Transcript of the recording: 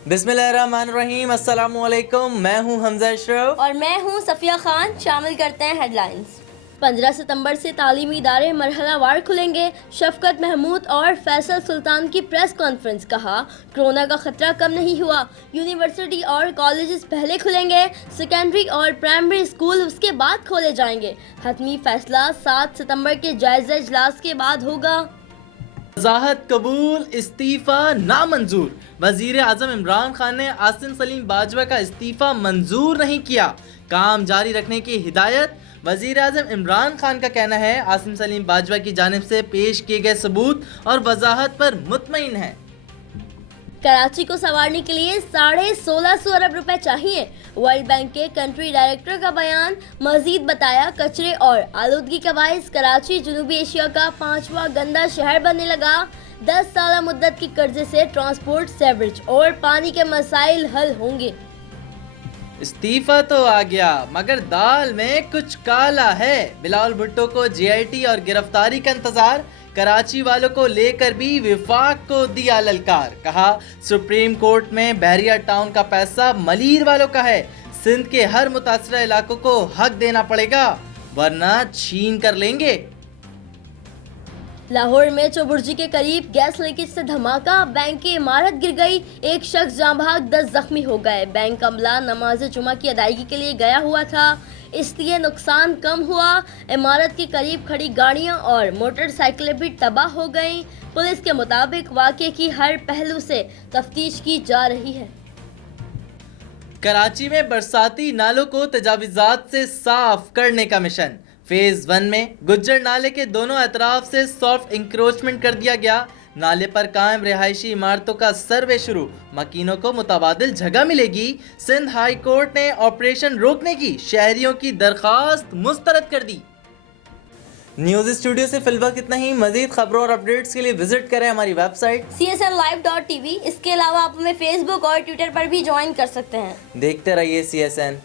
बिस्मिल्लाहिर्रहमानिर्रहीम, अस्सलामुअलैकुम। मैं हूं हमजा अशरफ और मैं हूं सफिया खान। शामिल करते हैं हेडलाइंस। 15 सितंबर से तालीमी इदारे मरहलावार खुलेंगे। शफकत महमूद और फैसल सुल्तान की प्रेस कॉन्फ्रेंस। कहा, कोरोना का खतरा कम नहीं हुआ। यूनिवर्सिटी और कॉलेजेस पहले खुलेंगे। सेकेंडरी और प्राइमरी स्कूल उसके बाद खोले जाएंगे। हतमी फैसला 7 सितंबर के जायजा इजलास के बाद होगा। वजाहत कबूल, इस्तीफा नामंजूर। वजीर आजम इमरान खान ने आसिम सलीम बाजवा का इस्तीफा मंजूर नहीं किया, काम जारी रखने की हिदायत। वजीर आजम इमरान खान का कहना है, आसिम सलीम बाजवा की जानिब से पेश किए गए सबूत और वजाहत पर मुतमईन है। कराची को संवारने के लिए 1650 अरब रुपए चाहिए। वर्ल्ड बैंक के कंट्री डायरेक्टर का बयान। मजीद बताया, कचरे और आलूदगी का बाइस कराची जनूबी एशिया का 5वां गंदा शहर बनने लगा। 10 साल मुद्दत की कर्जे से ट्रांसपोर्ट, सेवरेज और पानी के मसाइल हल होंगे। इस्तीफा तो आ गया, मगर दाल में कुछ काला है। बिलावल भुट्टो को जीआईटी और गिरफ्तारी का इंतजार। कराची वालों को लेकर भी विफाक को दिया ललकार। कहा, सुप्रीम कोर्ट में बहरिया टाउन का पैसा मलीर वालों का है। सिंध के हर मुतासरा इलाकों को हक देना पड़ेगा, वरना छीन कर लेंगे। लाहौर में चौबुर्जी के करीब गैस लीकेज से धमाका। बैंक की इमारत गिर गई। एक शख्स जाँ भाग, 10 जख्मी हो गए। बैंक अमला नमाज जुमा की अदायगी के लिए गया हुआ था, इसलिए नुकसान कम हुआ। इमारत के करीब खड़ी गाड़ियां और मोटरसाइकिलें भी तबाह हो गईं। पुलिस के मुताबिक वाक़े की हर पहलू से तफ्तीश की जा रही है। कराची में बरसाती नालों को तजावीज़ात से साफ करने का मिशन। फेज 1 में गुज्जर नाले के दोनों अतराफ से सॉफ्ट इंक्रोचमेंट कर दिया गया। नाले पर कायम रिहायशी इमारतों का सर्वे शुरू। मकीनों को मुतबादिल जगह मिलेगी। सिंध हाई कोर्ट ने ऑपरेशन रोकने की शहरियों की दरखास्त मुस्तरद कर दी। न्यूज़ स्टूडियो से फिलहाल इतना ही। मजीद खबरों और अपडेट्स के लिए विजिट करें हमारी वेबसाइट csnlive.tv। इसके अलावा आप हमें फेसबुक और ट्विटर पर भी ज्वाइन कर सकते हैं। देखते रहिए CSN।